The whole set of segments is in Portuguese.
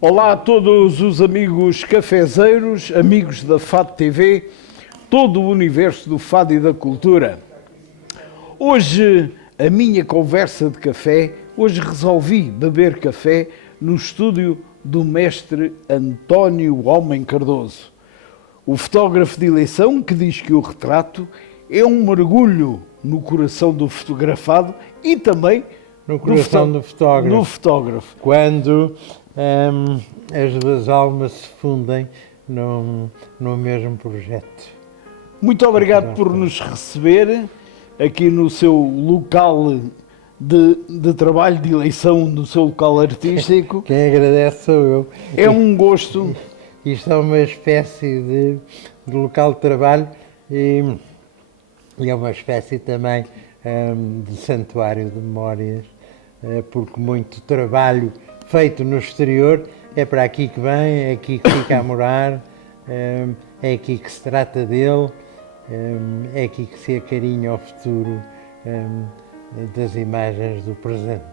Olá a todos os amigos cafezeiros, amigos da FAD TV, todo o universo do fado e da cultura. Hoje, a minha conversa de café, hoje resolvi beber café no estúdio do mestre António Homem Cardoso, o fotógrafo de eleição que diz que o retrato é um mergulho no coração do fotografado e também no coração do fotógrafo. Quando as duas almas se fundem no mesmo projeto. Muito obrigado por nos receber aqui no seu local de trabalho, de eleição, no seu local artístico. Quem agradece sou eu. É um gosto. Isto é uma espécie de local de trabalho e é uma espécie também de santuário de memórias, porque muito trabalho feito no exterior é para aqui que vem, é aqui que fica a morar, é aqui que se trata dele, é aqui que se acarinha ao futuro das imagens do presente.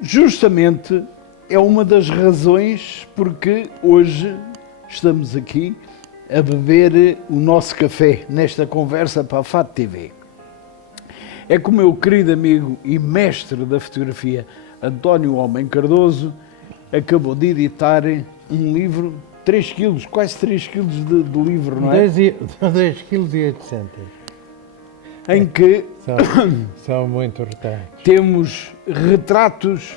Justamente é uma das razões porque hoje estamos aqui a beber o nosso café nesta conversa para a FAD TV. É que o meu querido amigo e mestre da fotografia António Homem Cardoso acabou de editar um livro, 3 quilos, quase 3 quilos de livro, não é? 2,8 kg. Em que são muitos retratos. Temos retratos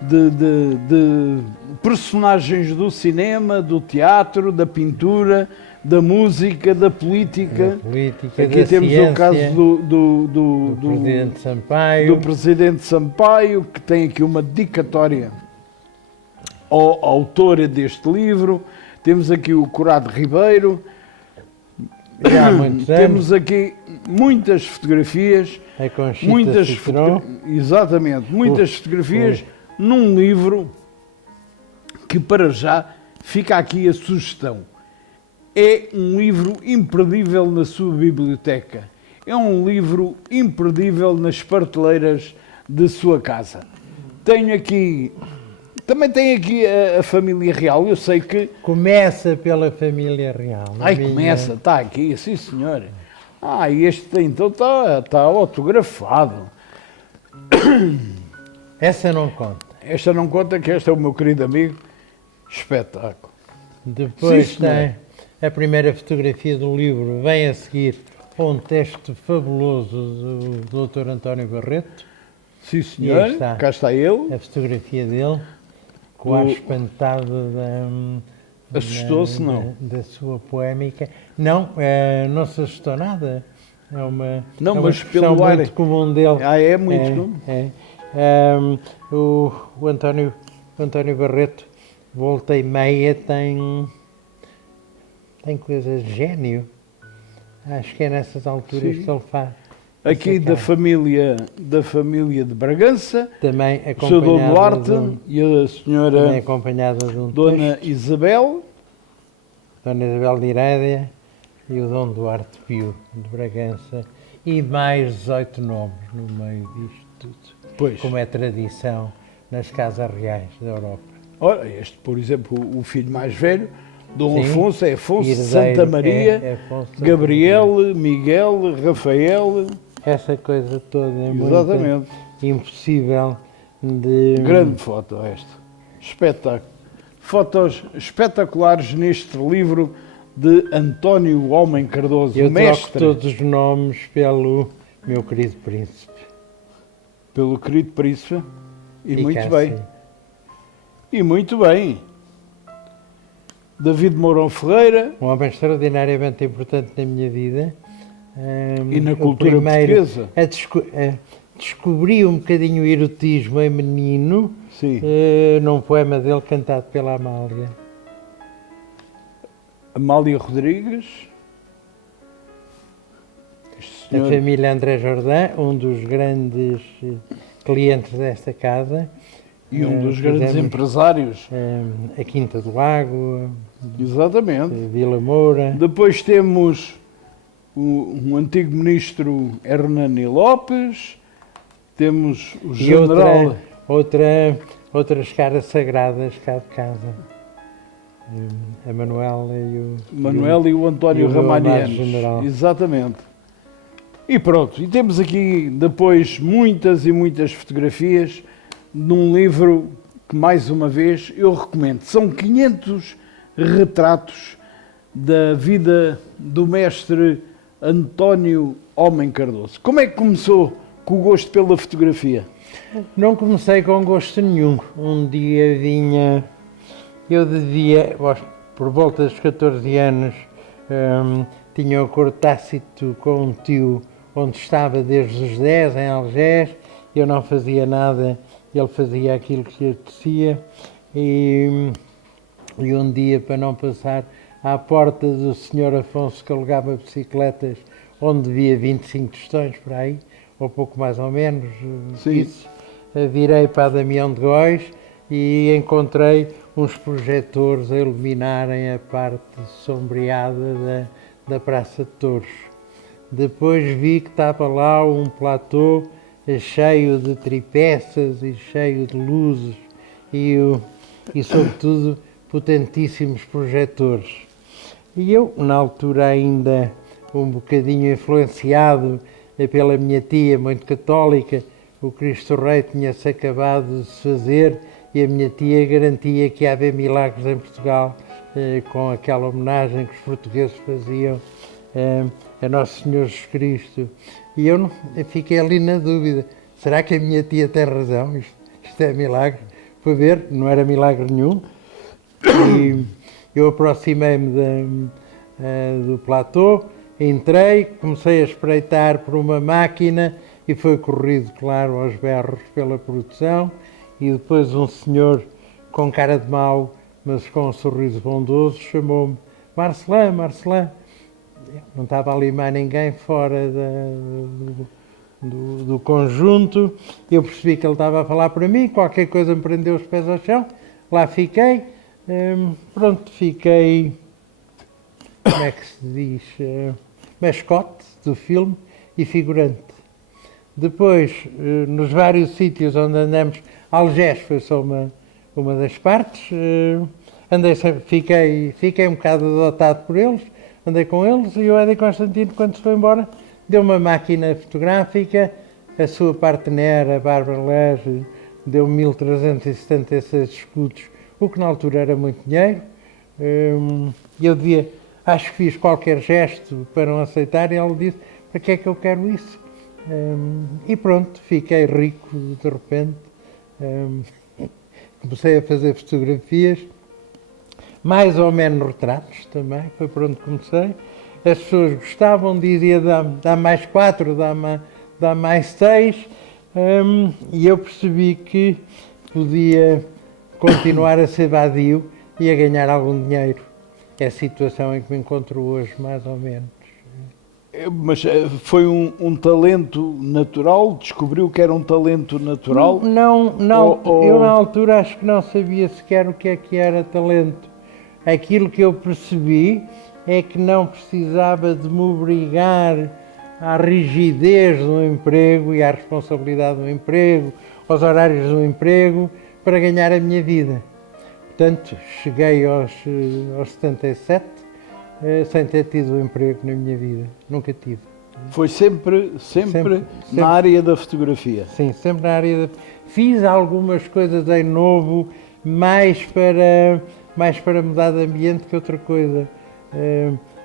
de personagens do cinema, do teatro, da pintura, da música, da política. Aqui temos ciência, o caso do Presidente Sampaio. Do Presidente Sampaio, que tem aqui uma dedicatória ao autor deste livro. Temos aqui o Corrado Ribeiro. Já há muitos anos. Temos aqui muitas fotografias. A Conchita Citron. Exatamente, muitas fotografias num livro que, para já, fica aqui a sugestão. É um livro imperdível na sua biblioteca. É um livro imperdível nas prateleiras de sua casa. Tenho aqui... Também tem aqui a família real, eu sei que... Começa pela família real. Começa, está aqui, sim senhor. Este então está autografado. Essa não conta. Esta não conta, que este é o meu querido amigo. Espetáculo. Depois tem a primeira fotografia do livro, vem a seguir um texto fabuloso do Dr. António Barreto. Sim senhor, cá está ele. A fotografia dele, com a espantada assustou-se, não? Da sua poémica. Não, não se assustou nada. É uma mas pelo ar muito comum dele. É muito comum. O António Barreto, volta e meia, tem coisas de gênio. Acho que é nessas alturas que ele faz. Aqui da família de Bragança, também o Sr. Dom Duarte e a senhora também acompanhada de Dona texto. Isabel. Dona Isabel de Herédia e o Dom Duarte Pio de Bragança. E mais 18 nomes no meio disto tudo. Pois. Como é tradição nas casas reais da Europa. Ora, este, por exemplo, o filho mais velho, Dom Afonso, é Afonso herdeiro, Santa Maria, Afonso Gabriel, Miguel, Rafael. Essa coisa toda é Exatamente. muito impossível de... Grande foto esta. Espetáculo. Fotos espetaculares neste livro de António Homem Cardoso, Eu mestre. troco todos os nomes pelo meu querido príncipe. Pelo querido príncipe. E Fica muito assim. bem. E muito bem. David Mourão Ferreira. Um homem extraordinariamente importante na minha vida. E na cultura portuguesa. Descobri um bocadinho o erotismo em menino, num poema dele cantado pela Amália. Amália Rodrigues. A família André Jordã, um dos grandes clientes desta casa. E um dos grandes empresários. A Quinta do Lago. Exatamente. Vila Moura. Depois temos um antigo ministro Hernani Lopes, temos o E general... outras caras sagradas cá de casa. A Manuela Manuel e o António e o meu amado Ramalhianos. general. Exatamente. E pronto, e temos aqui depois muitas e muitas fotografias num livro que, mais uma vez, eu recomendo. São 500 retratos da vida do mestre António Homem Cardoso. Como é que começou com o gosto pela fotografia? Não comecei com gosto nenhum. Um dia vinha, eu devia, por volta dos 14 anos, tinha um acordo tácito com um tio onde estava desde os 10, em Algés. Eu não fazia nada, ele fazia aquilo que lhe apetecia. E um dia, para não passar à porta do Sr. Afonso, que alugava bicicletas, onde devia 25 tostões por aí, ou pouco mais ou menos, isso, virei para a Damião de Góis e encontrei uns projetores a iluminarem a parte sombreada da Praça de Touros. Depois vi que estava lá um platô cheio de tripeças e cheio de luzes e sobretudo, potentíssimos projetores. E eu, na altura ainda um bocadinho influenciado pela minha tia, muito católica, o Cristo Rei tinha-se acabado de se fazer e a minha tia garantia que ia haver milagres em Portugal, com aquela homenagem que os portugueses faziam a Nosso Senhor Jesus Cristo. E eu fiquei ali na dúvida, será que a minha tia tem razão? Isto é milagre? Foi ver, não era milagre nenhum. E eu aproximei-me do platô, entrei, comecei a espreitar por uma máquina e foi corrido, claro, aos berros pela produção. E depois um senhor com cara de mau, mas com um sorriso bondoso, chamou-me Marcelin, Marcelin. Não estava ali mais ninguém fora do conjunto. Eu percebi que ele estava a falar para mim, qualquer coisa me prendeu os pés ao chão. Lá fiquei, fiquei, como é que se diz, mascote do filme e figurante. Depois, nos vários sítios onde andamos, Algés foi só uma das partes, fiquei um bocado adotado por eles, andei com eles e o Édi Constantino, quando se foi embora, deu uma máquina fotográfica, a sua parteneira, a Bárbara Lage, deu 1376 escudos, o que na altura era muito dinheiro. Eu acho que fiz qualquer gesto para não aceitar e ela disse, para que é que eu quero isso? E pronto, fiquei rico de repente. Comecei a fazer fotografias, mais ou menos retratos também, foi por onde comecei. As pessoas gostavam, dizia dá mais 4, dá mais 6, e eu percebi que podia continuar a ser vadio e a ganhar algum dinheiro. É a situação em que me encontro hoje, mais ou menos. Mas foi um talento natural? Descobriu que era um talento natural? Não, eu na altura acho que não sabia sequer o que era talento. Aquilo que eu percebi é que não precisava de me obrigar à rigidez do emprego e à responsabilidade do emprego, aos horários do emprego, para ganhar a minha vida. Portanto, cheguei aos 77, sem ter tido um emprego na minha vida. Nunca tive. Foi sempre na área da fotografia? Sim, sempre na área da... Fiz algumas coisas em novo, mais para mudar de ambiente que outra coisa.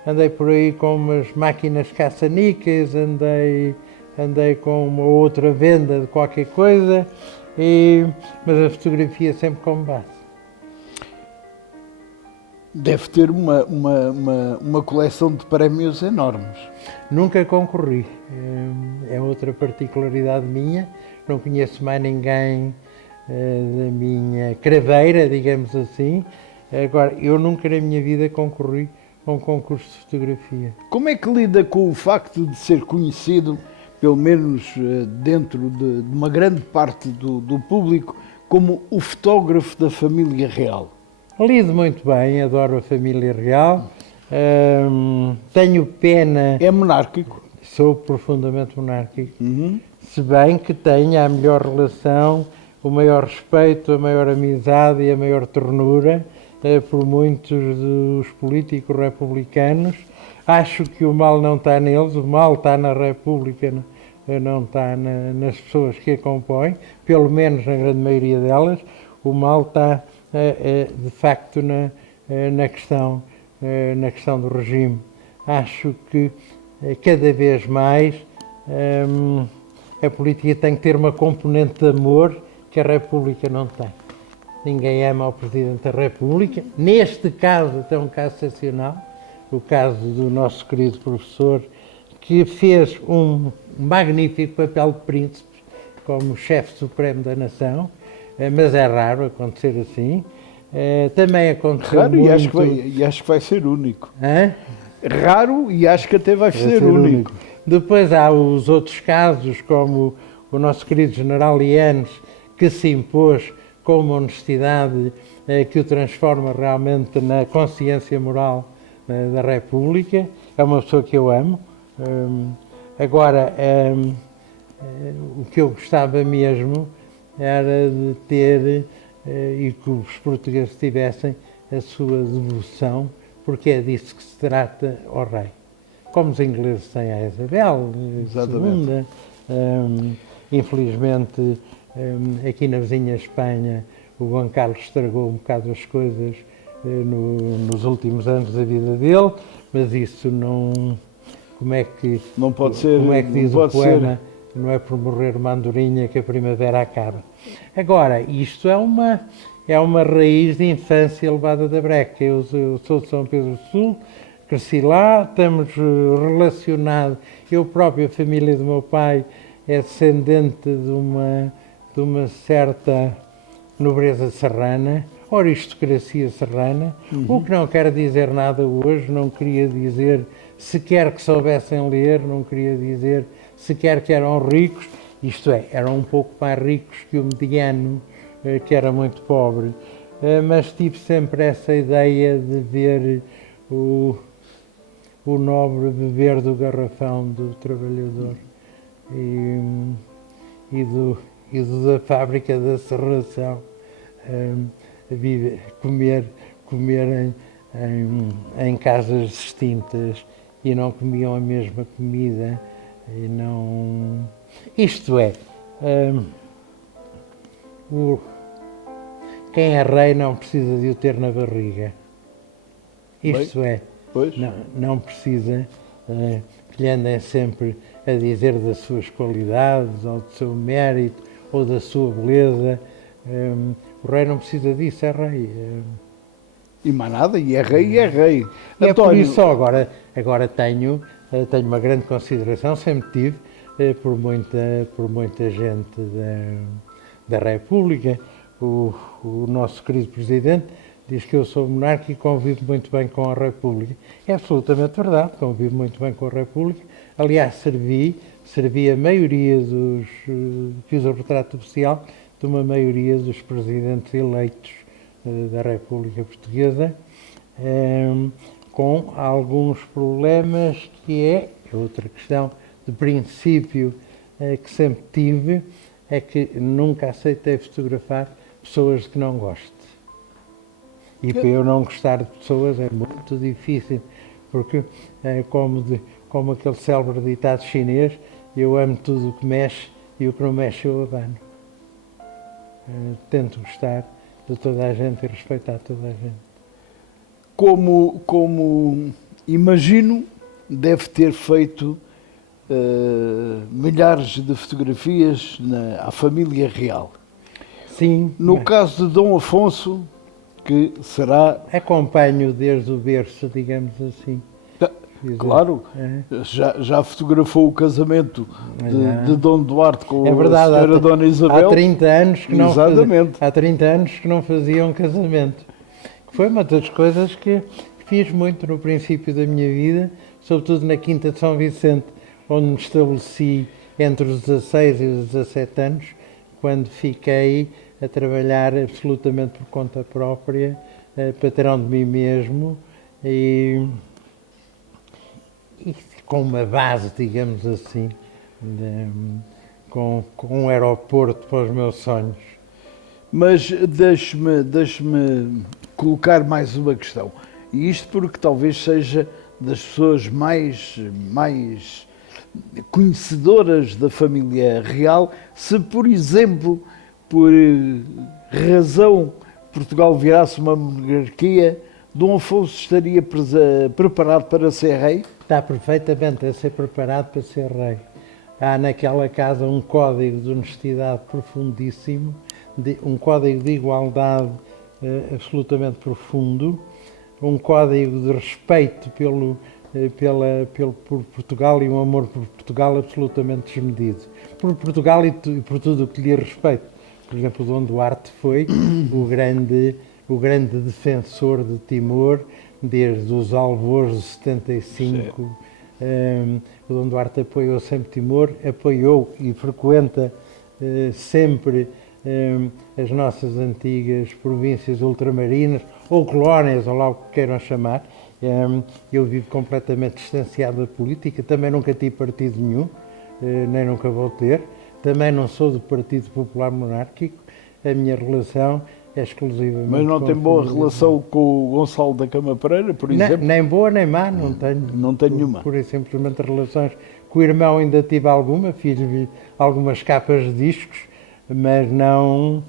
Andei por aí com umas máquinas caça-níqueis, andei com uma outra venda de qualquer coisa, mas a fotografia sempre como base. Deve ter uma coleção de prémios enormes. Nunca concorri. É outra particularidade minha. Não conheço mais ninguém da minha craveira, digamos assim. Agora, eu nunca na minha vida concorri a um concurso de fotografia. Como é que lida com o facto de ser conhecido, pelo menos dentro de uma grande parte do público, como o fotógrafo da família real? Lido muito bem, adoro a família real. Tenho pena, É monárquico. sou profundamente monárquico, Uhum. se bem que tenha a melhor relação, o maior respeito, a maior amizade e a maior ternura por muitos dos políticos republicanos. Acho que o mal não está neles, o mal está na República, não está nas pessoas que a compõem, pelo menos na grande maioria delas. O mal está, de facto, na questão do regime. Acho que cada vez mais a política tem que ter uma componente de amor que a República não tem. Ninguém ama o Presidente da República. Neste caso, até um caso excepcional, o caso do nosso querido professor, que fez um magnífico papel de príncipe como chefe supremo da nação, mas é raro acontecer assim. Também aconteceu Raro muito... e acho que vai ser único. Hã? Raro e acho que até vai ser único. Depois há os outros casos, como o nosso querido general Lianes, que se impôs com uma honestidade que o transforma realmente na consciência moral da República. É uma pessoa que eu amo. Agora, o que eu gostava mesmo era de ter e que os portugueses tivessem a sua devoção, porque é disso que se trata ao rei. Como os ingleses têm a Isabel II, infelizmente aqui na vizinha Espanha o Juan Carlos estragou um bocado as coisas nos últimos anos da vida dele, mas isso não... Como é que, não pode ser, como é que diz o poema? ser. Não é por morrer uma andorinha que a primavera acaba. Agora, isto é uma raiz de infância levada da breca. Eu sou de São Pedro do Sul, cresci lá, estamos relacionados. Eu próprio, a família do meu pai, é descendente de uma certa nobreza serrana, aristocracia serrana, o que não quer dizer nada hoje, não queria dizer sequer que soubessem ler, não queria dizer sequer que eram ricos, isto é, eram um pouco mais ricos que o mediano, que era muito pobre, mas tive sempre essa ideia de ver o nobre beber do garrafão do trabalhador e da fábrica da serração, comer em casas distintas e não comiam a mesma comida. E não... Isto é, quem é rei não precisa de o ter na barriga. Isto Bem, é, pois. não precisa que lhe andem sempre a dizer das suas qualidades, ou do seu mérito, ou da sua beleza. O rei não precisa disso, é rei. E mais nada, e é rei e é rei. É António, por isso só, agora tenho uma grande consideração, sempre tive, por muita gente da República. O nosso querido Presidente diz que eu sou monarca e convivo muito bem com a República. É absolutamente verdade, convivo muito bem com a República. Aliás, servi a maioria fiz o retrato oficial de uma maioria dos presidentes eleitos da República Portuguesa, com alguns problemas que é outra questão de princípio que sempre tive, é que nunca aceitei fotografar pessoas de que não gosto. E para eu não gostar de pessoas é muito difícil, porque como aquele célebre ditado chinês, eu amo tudo o que mexe e o que não mexe eu abano. Tento gostar de toda a gente e respeitar toda a gente. como imagino, deve ter feito milhares de fotografias à família real. Sim. No caso de Dom Afonso, que será... Acompanho desde o berço, digamos assim. Claro, já fotografou o casamento de Dom Duarte com a senhora Dona Isabel. Há 30 anos que Exatamente. há 30 anos que não fazia um casamento. Foi uma das coisas que fiz muito no princípio da minha vida, sobretudo na Quinta de São Vicente, onde me estabeleci entre os 16 e os 17 anos, quando fiquei a trabalhar absolutamente por conta própria, patrão de mim mesmo, e e com uma base, digamos assim, com um aeroporto para os meus sonhos. Mas deixe-me colocar mais uma questão. E isto porque talvez seja das pessoas mais conhecedoras da família real. Se, por exemplo, por razão, Portugal virasse uma monarquia, Dom Afonso estaria preparado para ser rei? Está perfeitamente a ser preparado para ser rei. Há naquela casa um código de honestidade profundíssimo, um código de igualdade absolutamente profundo, um código de respeito por Portugal e um amor por Portugal absolutamente desmedido. Por Portugal e por tudo o que lhe respeito. Por exemplo, o Dom Duarte foi o grande defensor de Timor desde os alvores de 75. O Dom Duarte apoiou sempre Timor, apoiou e frequenta sempre as nossas antigas províncias ultramarinas, ou colónias, ou lá o que queiram chamar. Eu vivo completamente distanciado da política, também nunca tive partido nenhum, nem nunca vou ter. Também não sou do Partido Popular Monárquico, a minha relação é exclusivamente... Mas não tem boa relação com o Gonçalo da Cama Pereira, por exemplo? Nem boa nem má, não tenho. Não tenho nenhuma. Pura e simplesmente relações. Com o irmão ainda tive alguma, fiz-lhe algumas capas de discos, mas não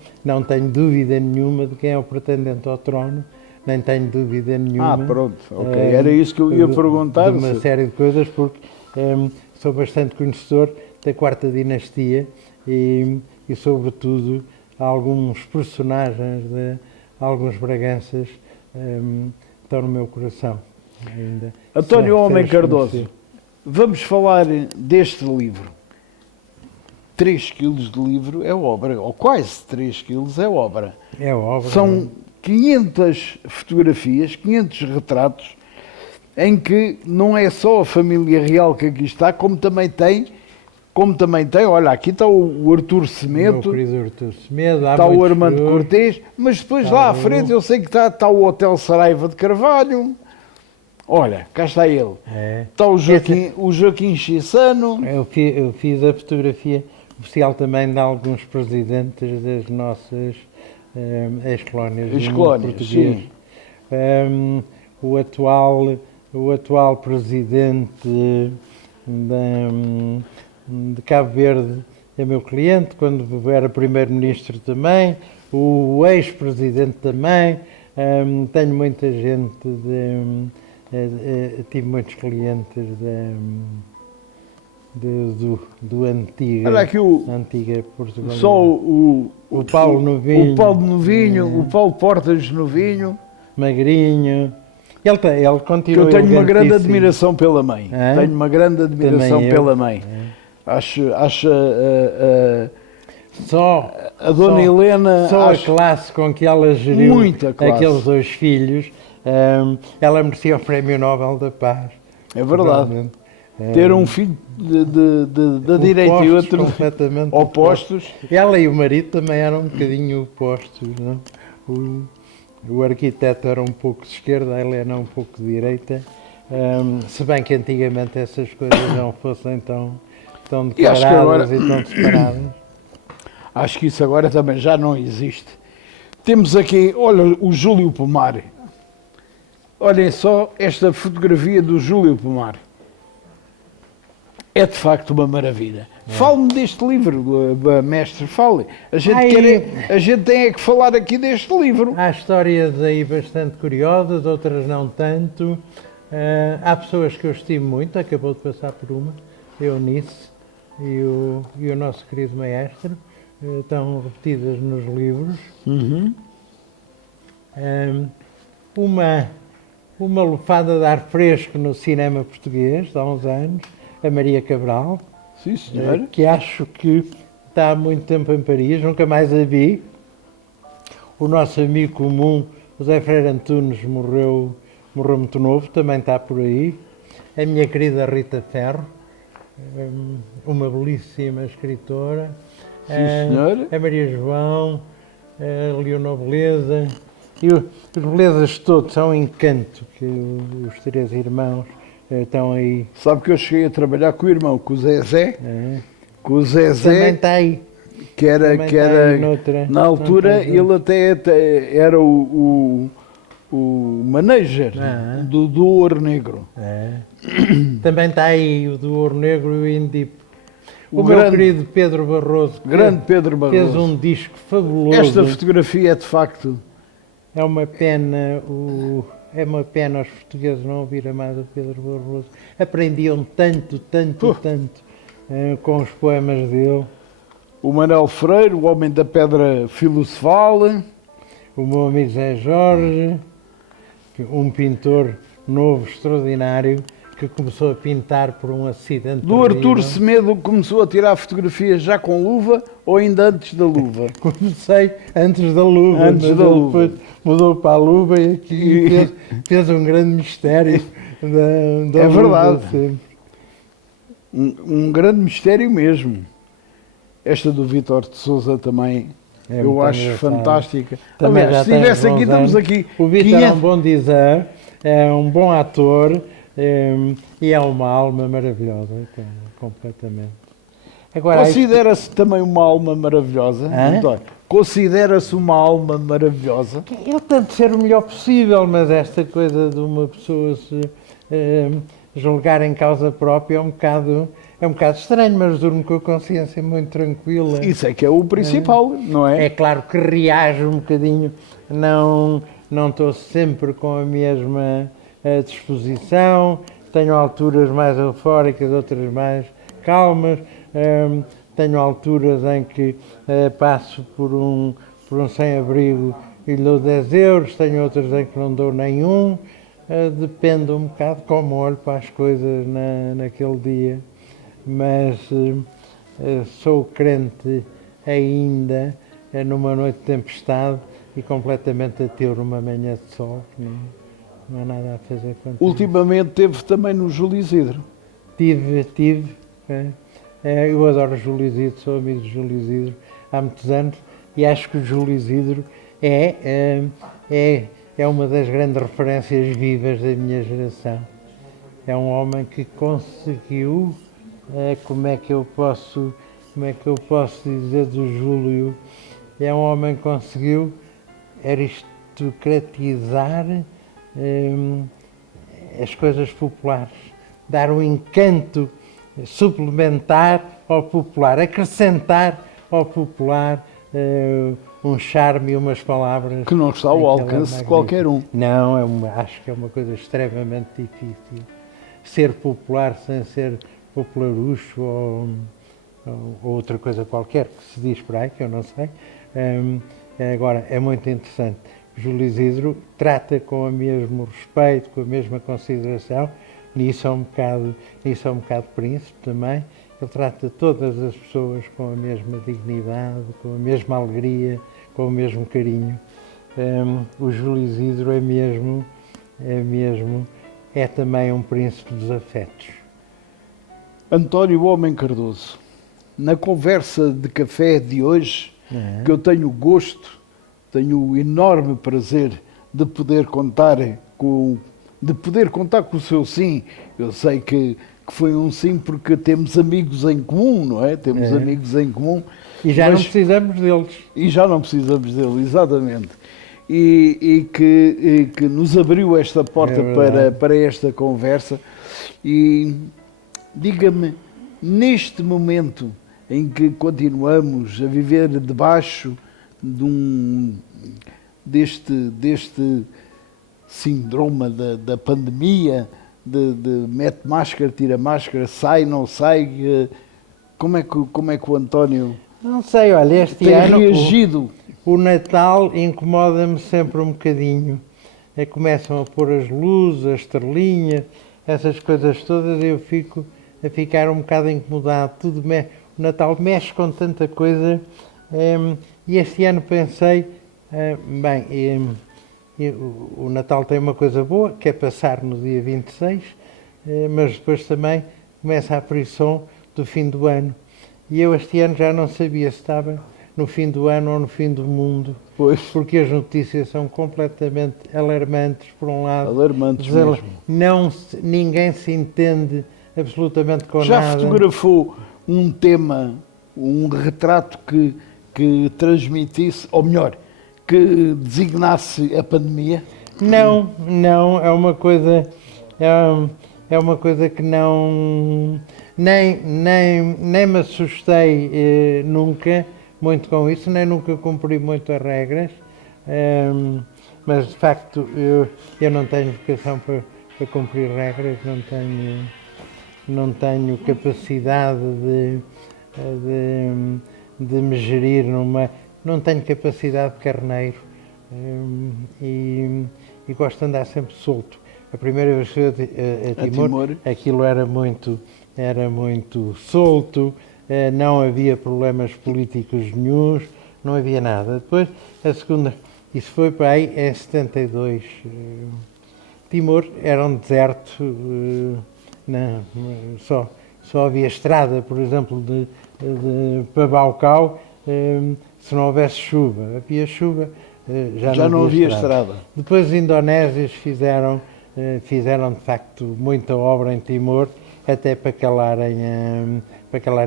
tenho dúvida nenhuma de quem é o pretendente ao trono, nem tenho dúvida nenhuma. Pronto, ok. Era isso que eu ia perguntar. De uma série de coisas, porque sou bastante conhecedor da Quarta Dinastia e sobretudo, alguns personagens de alguns Braganças estão no meu coração. Ainda António Homem Cardoso, vamos falar deste livro. 3 quilos de livro é obra, ou quase 3 quilos é obra. É obra. São 500 fotografias, 500 retratos, em que não é só a família real que aqui está, como também tem, olha, aqui está o Artur Semedo, está o Armando Cortês, mas depois lá à frente eu sei que está o Hotel Saraiva de Carvalho, olha, cá está ele, está o Joaquim Chissano. Eu fiz a fotografia oficial também de alguns presidentes das nossas ex-colónias portuguesas. O atual presidente de Cabo Verde é meu cliente, quando era primeiro-ministro também, o ex-presidente também, tenho muita gente, tive muitos clientes do antigo, olha aqui antiga Portugal. Só o Paulo Novinho, o Paulo Portas Novinho, magrinho. Ele continua. Eu tenho uma grande admiração pela mãe. Tenho uma grande admiração pela mãe. Acho a Dona Helena. Só a classe com que ela geriu aqueles 2 filhos, ela merecia o Prémio Nobel da Paz. É verdade. Ter um filho da direita e outro opostos. Ela e o marido também eram um bocadinho opostos, não? O arquiteto era um pouco de esquerda, a Helena um pouco de direita, se bem que antigamente essas coisas não fossem tão declaradas e tão separadas. Acho que isso agora também já não existe. Temos aqui, olha, o Júlio Pomar. Olhem só esta fotografia do Júlio Pomar. É de facto uma maravilha. Fale-me deste livro, mestre, fale. A gente tem que falar aqui deste livro. Há histórias aí bastante curiosas, outras não tanto. Há pessoas que eu estimo muito, acabou de passar por uma, Eunice e o nosso querido maestro, estão repetidas nos livros. Uma lufada de ar fresco no cinema português, há uns anos, a Maria Cabral. Sim, senhor. Que acho que está há muito tempo em Paris, nunca mais a vi. O nosso amigo comum, José Freire Antunes, morreu muito novo, também está por aí. A minha querida Rita Ferro, uma belíssima escritora. Sim, senhor. A Maria João, a Leonor Beleza. E os Belezas todos são um encanto, que os 3 irmãos estão aí. Sabe que eu cheguei a trabalhar com o irmão, com o Zezé, É. com o Também Zezé, está aí. que era, também que está era aí noutra- na altura, noutra- ele até era o manager Ah. do Ouro Negro. É. Também está aí o do Ouro Negro e o Indipo. O O meu grande- querido Pedro Barroso, que Grande Pedro Barroso. fez um disco fabuloso. Esta fotografia é de facto. É uma pena os portugueses não ouvirem mais o Pedro Barroso. Aprendiam tanto com os poemas dele. O Manuel Freire, o Homem da Pedra Filosofal. O meu amigo Zé Jorge, um pintor novo, extraordinário, que começou a pintar por um acidente. Do Artur terrível. Semedo, começou a tirar fotografias já com luva ou ainda antes da luva? Comecei antes da luva, Antes mas da ele luva. depois mudou para a luva e aqui fez um grande mistério da É luva verdade. sempre. Um grande mistério mesmo. Esta do Vítor de Souza também, É eu muito acho engraçado. fantástica. Também Aliás, já se tem estivesse aqui, bons estamos anos. aqui. O Vítor é 500 um bom dizer, é um bom ator e é uma alma maravilhosa, completamente. Agora, Considera-se também uma alma maravilhosa, Hã? António? Considera-se uma alma maravilhosa? eu tento ser o melhor possível, mas esta coisa de uma pessoa se julgar em causa própria é um bocado estranho, mas durmo com a consciência muito tranquila. Isso é que é o principal, não é? É claro que reajo um bocadinho, não estou sempre com a mesma disposição, tenho alturas mais eufóricas, outras mais calmas, tenho alturas em que passo por um sem-abrigo e lhe dou 10 euros, tenho outras em que não dou nenhum, depende um bocado como olho para as coisas naquele dia, mas sou crente ainda numa noite de tempestade e completamente ateu numa manhã de sol, não há nada a fazer quanto isso. Ultimamente teve também no Júlio Isidro. Tive. Eu adoro o Júlio Isidro, sou amigo do Júlio Isidro há muitos anos e acho que o Júlio Isidro é uma das grandes referências vivas da minha geração. É um homem que conseguiu, como é que eu posso dizer do Júlio, é um homem que conseguiu aristocratizar as coisas populares, dar um encanto suplementar ao popular, acrescentar ao popular um charme e umas palavras Que não está ao aquela alcance de magnífica. qualquer um. Não, acho que é uma coisa extremamente difícil. Ser popular sem ser popularucho ou outra coisa qualquer que se diz por aí, que eu não sei. Agora, é muito interessante. Júlio Isidro trata com o mesmo respeito, com a mesma consideração, nisso é um bocado príncipe também. Ele trata todas as pessoas com a mesma dignidade, com a mesma alegria, com o mesmo carinho. O Júlio Isidro é também um príncipe dos afetos. António Homem Cardoso, na conversa de café de hoje, que eu tenho o enorme prazer de poder contar com o seu sim. Eu sei que foi um sim porque temos amigos em comum, não é? Temos amigos em comum. E já não precisamos deles. E já não precisamos dele, exatamente. E que nos abriu esta porta para esta conversa. E diga-me, neste momento em que continuamos a viver debaixo deste síndrome da pandemia, de mete máscara, tira máscara, sai, não sai, como é que o António Não sei, olha, este tem ano reagido? o Natal incomoda-me sempre um bocadinho. Começam a pôr as luzes, as estrelinhas, essas coisas todas, eu fico a ficar um bocado incomodado. O Natal mexe com tanta coisa e este ano pensei, o Natal tem uma coisa boa, que é passar no dia 26, mas depois também começa a frição do fim do ano. E eu este ano já não sabia se estava no fim do ano ou no fim do mundo, Pois. porque as notícias são completamente alarmantes, por um lado. Alarmantes mesmo. Ninguém se entende absolutamente com Já nada. fotografou um tema, um retrato que transmitisse, ou melhor, que designasse a pandemia? Não, é uma coisa que não, nem me assustei nunca muito com isso, nem nunca cumpri muito as regras, mas de facto eu não tenho vocação para cumprir regras, não tenho capacidade de me gerir não tenho capacidade de carneiro e gosto de andar sempre solto. A primeira vez que fui a Timor, aquilo era muito solto, não havia problemas políticos nenhuns, não havia nada. Depois, a segunda, isso foi para aí em 72. Timor era um deserto, só havia estrada, por exemplo, para Baucau, se não houvesse chuva. Havia chuva, já não havia estrada. Depois os indonésios fizeram de facto muita obra em Timor, até para calarem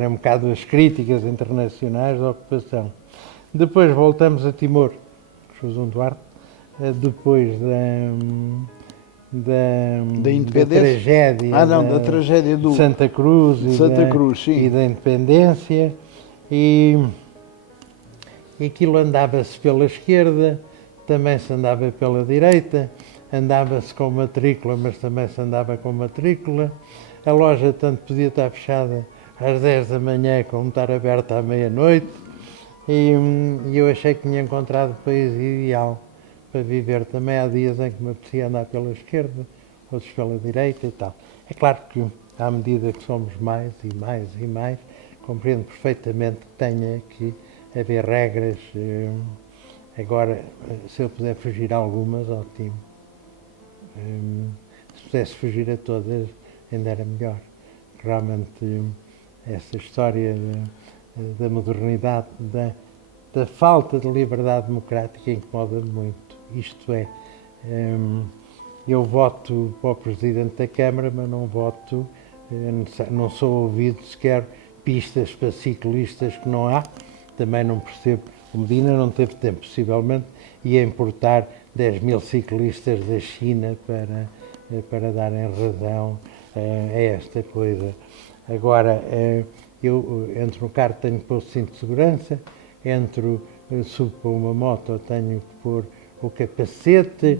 um bocado as críticas internacionais da ocupação. Depois voltamos a Timor, José Duarte, depois da tragédia, da tragédia do Santa Cruz, sim. E da independência, e aquilo andava-se pela esquerda, também se andava pela direita, andava-se com matrícula, mas também se andava com matrícula. A loja tanto podia estar fechada às 10 da manhã como estar aberta à meia-noite, e eu achei que tinha encontrado o país ideal para viver. Também há dias em que me apetecia andar pela esquerda, outros pela direita e tal. É claro que, à medida que somos mais e mais e mais, compreendo perfeitamente que tenha que haver regras. Agora, se eu puder fugir a algumas, ótimo. Se pudesse fugir a todas, ainda era melhor. Realmente, essa história da modernidade, da falta de liberdade democrática incomoda-me muito. Isto é, eu voto para o Presidente da Câmara, mas não voto, não sou ouvido sequer pistas para ciclistas que não há. Também não percebo, o Medina não teve tempo, possivelmente, ia importar 10 mil ciclistas da China para darem razão a esta coisa. Agora, eu entro no carro, tenho que pôr o cinto de segurança, subo para uma moto, tenho que pôr o capacete,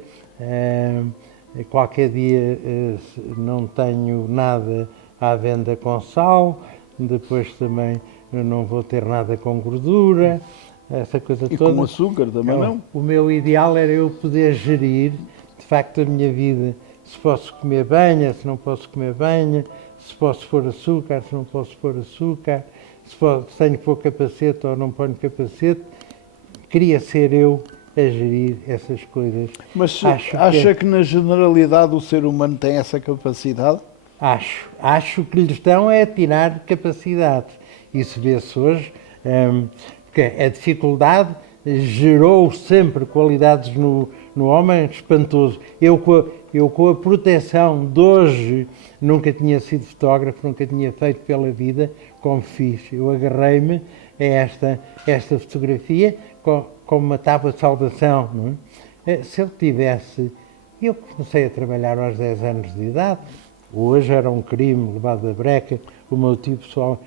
qualquer dia não tenho nada à venda com sal, depois também não vou ter nada com gordura, essa coisa e toda. E com açúcar também não? O meu ideal era eu poder gerir, de facto, a minha vida, se posso comer banha, se não posso comer banha, se posso pôr açúcar, se não posso pôr açúcar, se tenho que pôr capacete ou não ponho capacete. Queria ser eu a gerir essas coisas. Mas acha que na generalidade o ser humano tem essa capacidade? Acho que lhes estão a tirar capacidades. Isso vê-se hoje, porque a dificuldade gerou sempre qualidades no homem espantoso. Eu com a proteção de hoje, nunca tinha sido fotógrafo, nunca tinha feito pela vida como fiz. Eu agarrei-me a esta fotografia como uma tábua de salvação. Não é? Se eu tivesse... Eu comecei a trabalhar aos 10 anos de idade. Hoje era um crime levado à breca, o meu tio pessoal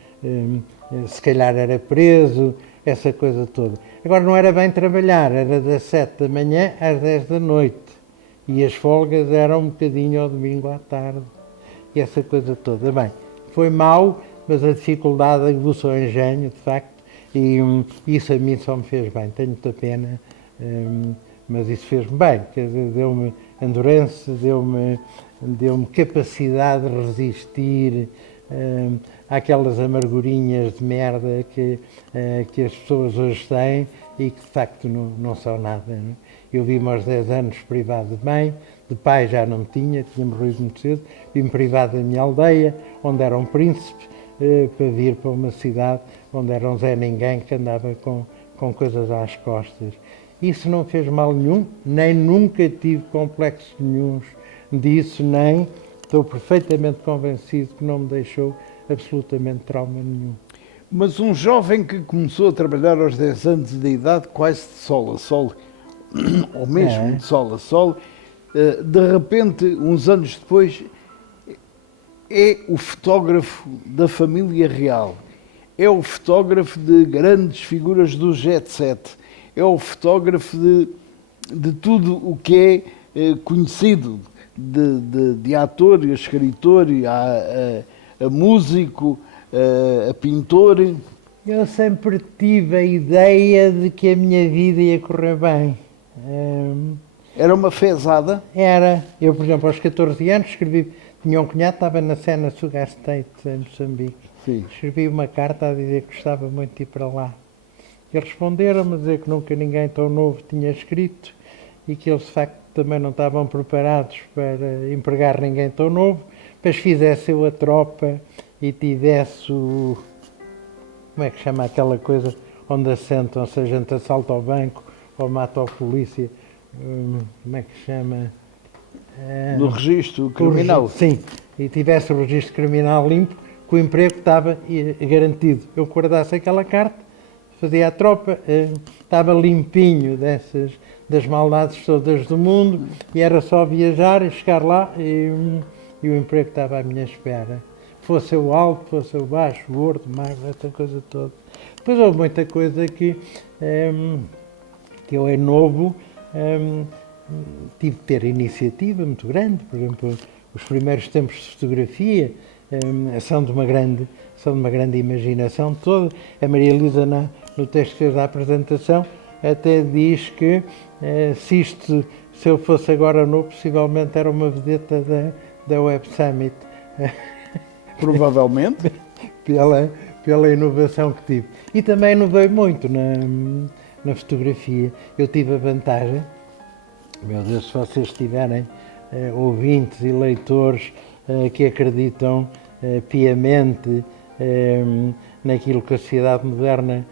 se calhar era preso, essa coisa toda. Agora não era bem trabalhar, era das 7 da manhã às 10 da noite e as folgas eram um bocadinho ao domingo à tarde e essa coisa toda. Bem, foi mau, mas a dificuldade aguçou o engenho, de facto, e isso a mim só me fez bem. Tenho muita pena, mas isso fez-me bem, quer dizer, deu-me endurance, deu-me capacidade de resistir àquelas amargurinhas de merda que as pessoas hoje têm e que de facto não são nada. Não é? Eu vi-me aos 10 anos privado de mãe, de pai já não tinha morrido muito cedo, vi-me privado da minha aldeia, onde era um príncipe, para vir para uma cidade onde era um Zé Ninguém que andava com com coisas às costas. Isso não fez mal nenhum, nem nunca tive complexos nenhuns disso, nem estou perfeitamente convencido que não me deixou absolutamente trauma nenhum. Mas um jovem que começou a trabalhar aos 10 anos de idade, quase de sol a sol, ou mesmo de sol a sol, de repente, uns anos depois, é o fotógrafo da família real, é o fotógrafo de grandes figuras do jet set, é o fotógrafo de tudo o que é conhecido, de ator, a escritor, a músico, a pintor. Eu sempre tive a ideia de que a minha vida ia correr bem. Era uma fezada? Era. Eu, por exemplo, aos 14 anos escrevi, tinha um cunhado, estava na Sena Sugar State, em Moçambique. Sim. Escrevi uma carta a dizer que gostava muito de ir para lá. Eles responderam-me a dizer que nunca ninguém tão novo tinha escrito e que eles, de facto, também não estavam preparados para empregar ninguém tão novo, mas fizesse eu a tropa e tivesse o... Como é que chama aquela coisa onde assentam, se a gente assalta ao banco ou mata a polícia? Como é que chama? No registro criminal? Sim, e tivesse o registro criminal limpo, que o emprego estava garantido. Eu guardasse aquela carta, fazia a tropa, estava limpinho das maldades todas do mundo e era só viajar e chegar lá e o emprego estava à minha espera. Fosse o alto, fosse o baixo, o gordo, o magro, essa coisa toda. Depois houve muita coisa que eu é novo, tive de ter iniciativa muito grande. Por exemplo, os primeiros tempos de fotografia são de uma grande imaginação toda. A Maria Elisa, no texto que fez da apresentação, até diz que se eu fosse agora novo, possivelmente era uma vedeta da Web Summit. Provavelmente. pela inovação que tive. E também inovei muito na fotografia. Eu tive a vantagem, meu Deus, se vocês tiverem ouvintes e leitores que acreditam piamente naquilo que a sociedade moderna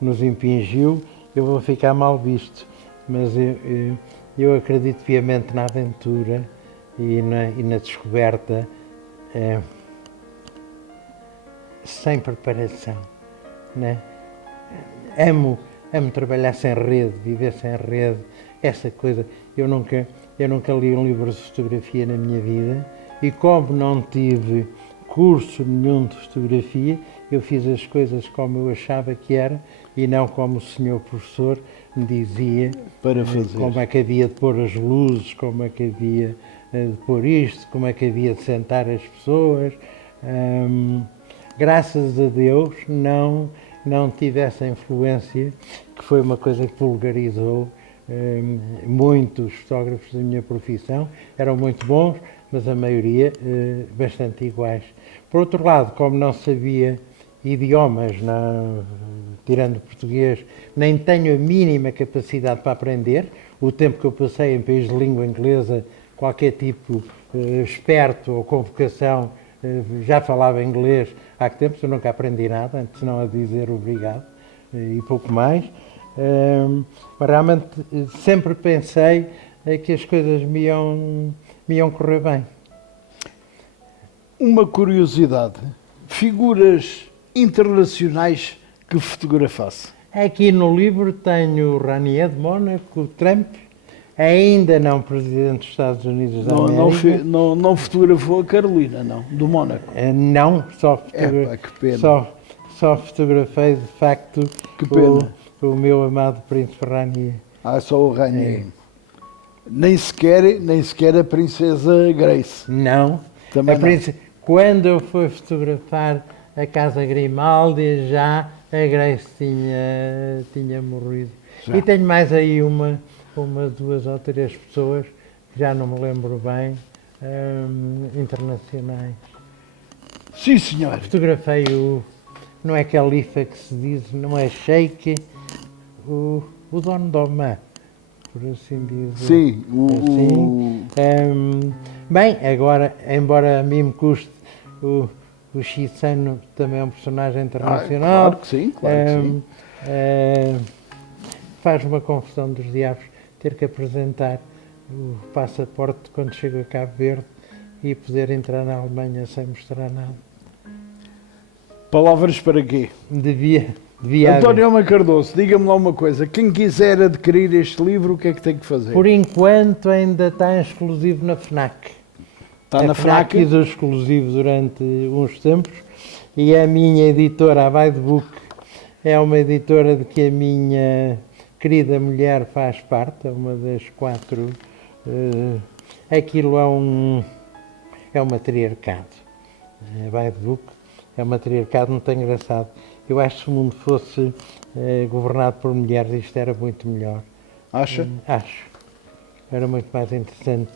nos impingiu, eu vou ficar mal visto. Mas eu acredito piamente na aventura e na descoberta sem preparação, né? Amo trabalhar sem rede, viver sem rede, essa coisa. Eu nunca li um livro de fotografia na minha vida e como não tive curso nenhum de fotografia, eu fiz as coisas como eu achava que era e não como o senhor professor me dizia para fazer. Como é que havia de pôr as luzes, como é que havia de pôr isto, como é que havia de sentar as pessoas. Graças a Deus não tive essa influência, que foi uma coisa que vulgarizou muitos fotógrafos da minha profissão. Eram muito bons, mas a maioria bastante iguais. Por outro lado, como não sabia idiomas, tirando português, nem tenho a mínima capacidade para aprender. O tempo que eu passei em países de língua inglesa, qualquer tipo esperto ou com vocação, já falava inglês há que tempos, eu nunca aprendi nada, antes não a dizer obrigado e pouco mais. Mas realmente sempre pensei que as coisas me iam correr bem. Uma curiosidade, figuras internacionais que fotografasse? Aqui no livro tenho o Ranier de Mónaco, o Trump, ainda não presidente dos Estados Unidos da América. Não fotografou a Carolina, não, do Mónaco? Não, que pena. Só fotografei de facto que pena. O meu amado Príncipe Ranier. Só o Ranier. Nem sequer a Princesa Grace. Não. Também quando eu fui fotografar a Casa Grimaldi, já a Grace tinha morrido. Já. E tenho mais aí uma, duas ou três pessoas, que já não me lembro bem, internacionais. Sim, senhor. Fotografei não é Califa que se diz, não é Sheik, o dono do Oman, por assim dizer. Sim, bem, agora, embora a mim me custe, o Chissano também é um personagem internacional. Claro que sim. Faz uma confusão dos diabos ter que apresentar o passaporte quando chega a Cabo Verde e poder entrar na Alemanha sem mostrar nada. Palavras para quê? Devia António haver. Homem Cardoso, diga-me lá uma coisa. Quem quiser adquirir este livro, o que é que tem que fazer? Por enquanto ainda está exclusivo na FNAC. Está na FNAC? quis o exclusivo durante uns tempos e a minha editora, a By the Book, é uma editora de que a minha querida mulher faz parte, é uma das 4. Aquilo é um matriarcado. A By the Book é um matriarcado muito engraçado. Eu acho que se o mundo fosse governado por mulheres, isto era muito melhor. Acha? Acho. Era muito mais interessante.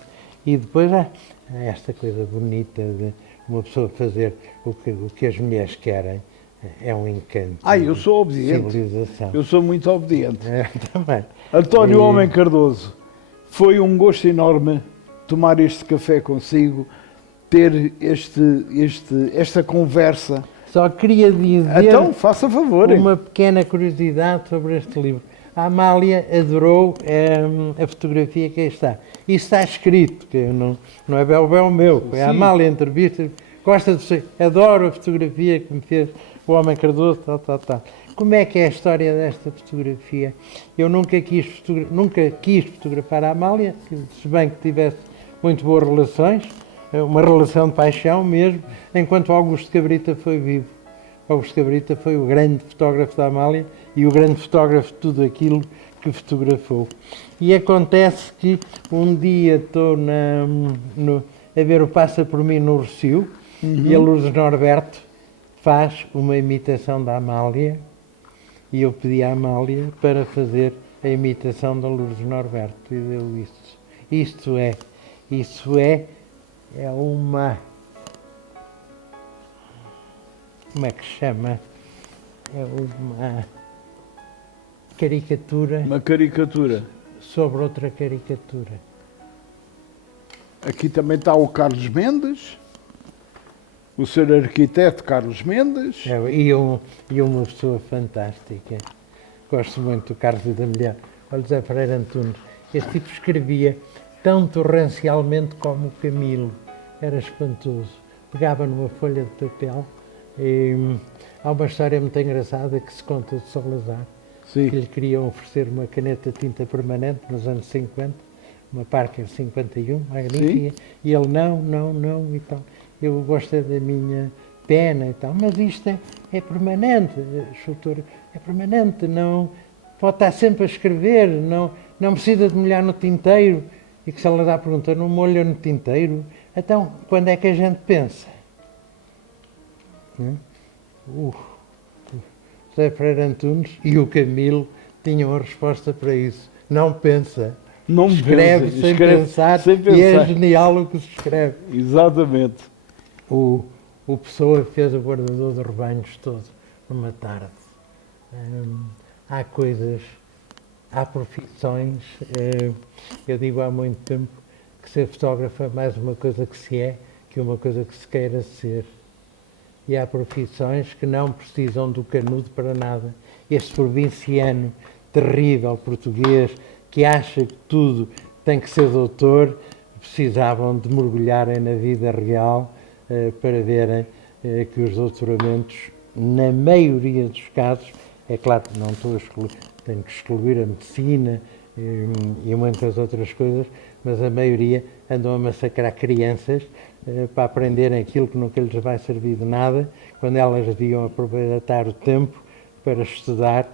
E depois há esta coisa bonita de uma pessoa fazer o que as mulheres querem. É um encanto. Eu sou obediente. Civilização. Eu sou muito obediente. Também. António Homem Cardoso, foi um gosto enorme tomar este café consigo, ter esta conversa. Só queria dizer Então, faça favor. uma pequena curiosidade sobre este livro. A Amália adorou a fotografia que aí está. Isso está escrito, que não é bel meu. É a Amália entrevista. Gosta de ser, adoro a fotografia que me fez o Homem Cardoso, tal. Como é que é a história desta fotografia? Eu nunca quis fotografar a Amália, se bem que tivesse muito boas relações, uma relação de paixão mesmo, enquanto Augusto Cabrita foi vivo. Augusto Cabrita foi o grande fotógrafo da Amália e o grande fotógrafo de tudo aquilo que fotografou. E acontece que um dia estou a ver o Passa por Mim no Rossio e a Lourdes Norberto faz uma imitação da Amália e eu pedi à Amália para fazer a imitação da Lourdes Norberto e deu isso. Isso é uma... Como é que se chama? É uma caricatura. Uma caricatura. Sobre outra caricatura. Aqui também está o Carlos Mendes, o Sr. Arquiteto Carlos Mendes. E uma pessoa fantástica. Gosto muito do Carlos e da mulher. Olha, José Freire Antunes. Este tipo escrevia tão torrencialmente como o Camilo. Era espantoso. Pegava numa folha de papel e há uma história muito engraçada que se conta de Salazar. Sim. Que lhe queriam oferecer uma caneta de tinta permanente nos anos 50, uma Parker 51, magnífica, e ele não e tal. Eu gosto da minha pena e tal, mas isto é permanente, escultor, é permanente, não pode estar sempre a escrever, não precisa de molhar no tinteiro. E que Salazar pergunta, não molha no tinteiro? Então, quando é que a gente pensa? José Freire Antunes e o Camilo tinham a resposta para isso. Não pensa. Não escreve pensa, sem escreve pensar sem e é pensar. genial o que se escreve. Exatamente. O Pessoa fez o guardador de rebanhos todo numa tarde. Há coisas, há profissões, eu digo há muito tempo que ser fotógrafo é mais uma coisa que se é que uma coisa que se queira ser. E há profissões que não precisam do canudo para nada. Este provinciano terrível português que acha que tudo tem que ser doutor, precisavam de mergulharem na vida real para verem que os doutoramentos, na maioria dos casos, é claro que não estou a excluir, tenho que excluir a medicina e muitas outras coisas, mas a maioria andam a massacrar crianças para aprenderem aquilo que nunca lhes vai servir de nada, quando elas deviam aproveitar o tempo para estudar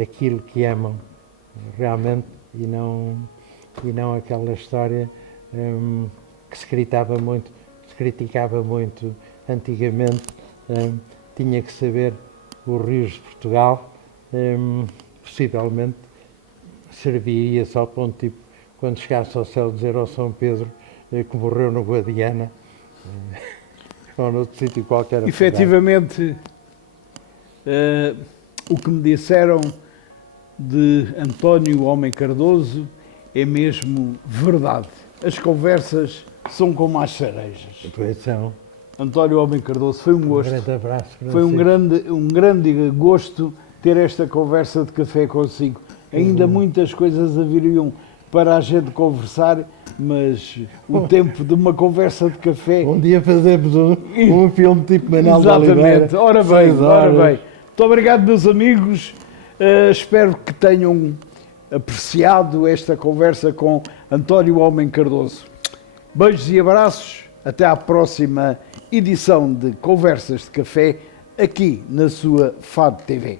aquilo que amam realmente e não aquela história que se criticava muito antigamente. Tinha que saber os rios de Portugal, possivelmente serviria só para um tipo, quando chegasse ao céu, dizer ao São Pedro que morreu no Guadiana ou noutro sítio qualquer. Efetivamente, o que me disseram de António Homem Cardoso é mesmo verdade. As conversas são como as cerejas. Pois são. António Homem Cardoso, foi um gosto. Um grande abraço. Foi um grande gosto ter esta conversa de café consigo. Ainda muitas coisas haveriam para a gente conversar, mas o tempo de uma conversa de café... Um dia fazemos um filme tipo Manuel de Oliveira. Exatamente. Ora bem. Muito obrigado, meus amigos. Espero que tenham apreciado esta conversa com António Homem Cardoso. Beijos e abraços. Até à próxima edição de Conversas de Café, aqui na sua FAD TV.